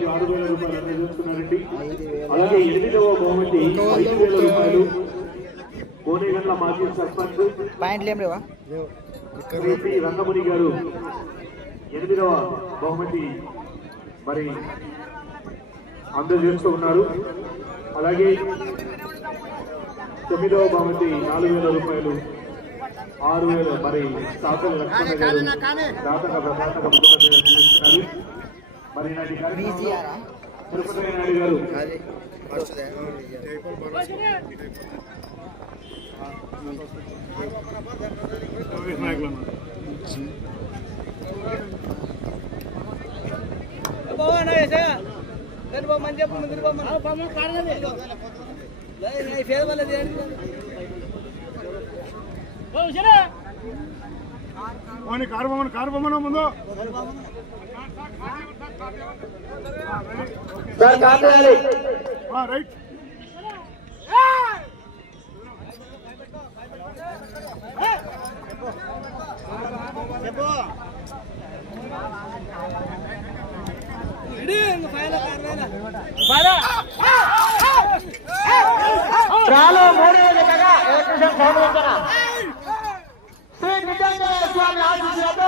బహుమతి ఆరు వేల రూపాయలు. అందజేస్తున్నారండి అలాగే ఎనిమిదవ బహుమతి ఐదు వేల రూపాయలు కోనేగండ్ల మాజీ సర్పంచ్ పాయింట్లు శ్రీ రంగముని గారు ఎనిమిదవ బహుమతి మరి అందజేస్తూ ఉన్నారు అలాగే తొమ్మిదవ బహుమతి నాలుగు వేల రూపాయలు ఆరు వేల మరి సాకల లక్ష్మణ గారు. దాతక ప్రధానక ముందుగా చేస్తున్నారు మరి నాటి బీసీఆరా తిరుపతి నాయుడు గారు. అది కారు బొమ్మను కారు బొమ్మను ముందు. ఆ, రైట్ రాలో మూడో ఎలక్ట్రిషన్ నిజంజయ స్వామి ఆశీస్సులతో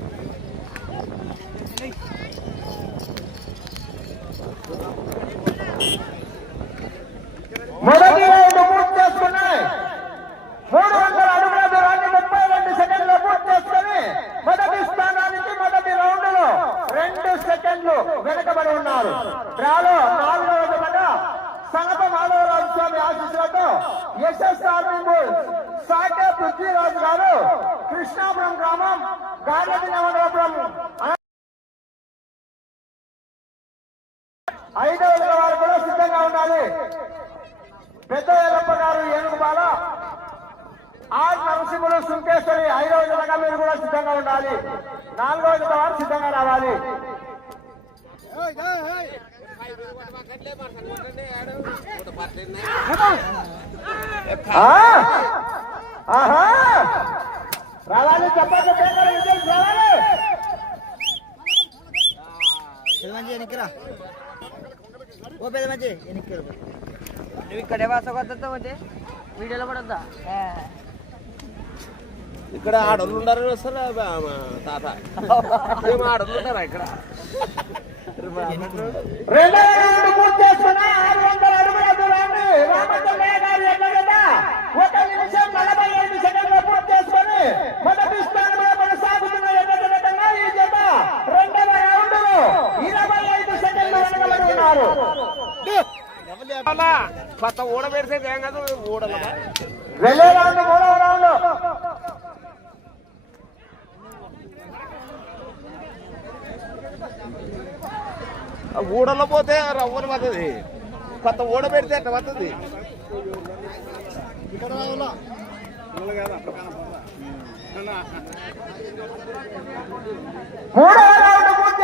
రెండు వెనకబడి ఉన్నారు. డ్రాలో నాలుగవ విధంగా సంగత మాధవరాజు స్వామి ఆశీస్సులతో ఎస్ఎస్ఆర్బి బుల్ సాకే పృథ్వీరాజు గారు కృష్ణాపురం గ్రామం గాంధీ నవనపురం ఐదవ విధంగా వారు కూడా సిద్ధంగా ఉండాలి. పెద్ద ఎల్లప్ప గారు ఏనుగు బాల ఆర్ నరసింహులు సుంకేశ్వరి ఐదవ జతగా మీరు కూడా సిద్ధంగా ఉండాలి. నాలుగవ జత వారు సిద్ధంగా రావాలి. రావాలి చెప్పండి రావాలి మంచి ఎన్నికరా ఓ పెద్ద మంచి ఎన్నికరా నువ్వు ఇక్కడే వాసకొద్దా వచ్చే వీడియోలో కూడా వద్దా ఇక్కడ ఆడోళ్ళు ఉండరు అసలు తాత. ఏం ఆడోళ్ళు ఉంటారా ఇక్కడ? రెండవ రౌండ్ పూర్తి చేసుకున్న ఆరు వందల అడుగుల దూరాన్ని రామచంద్రయ్య గారు ఎన్నగదా ఒక నిమిషం నలభై ఐదు సెకండ్లు పూర్తి చేసుకుని మొదటి స్థానంలో కొనసాగుతున్న ఎన్నగదంగా ఈ జత రెండవ రౌండ్ ఇరవై ఐదు సెకండ్లు వెనకబడి ఉన్నారు కొత్త ఊడ పెడితే ఏం కాదు ఊడలమా? వెళ్ళే రౌండ్ మూడవ రౌండ్ ఊడలో పోతే రవ్వని పడుతుంది కొత్త ఊడ పెడితే అట్లా పడుతుంది మూడవ రౌండ్ పూర్తి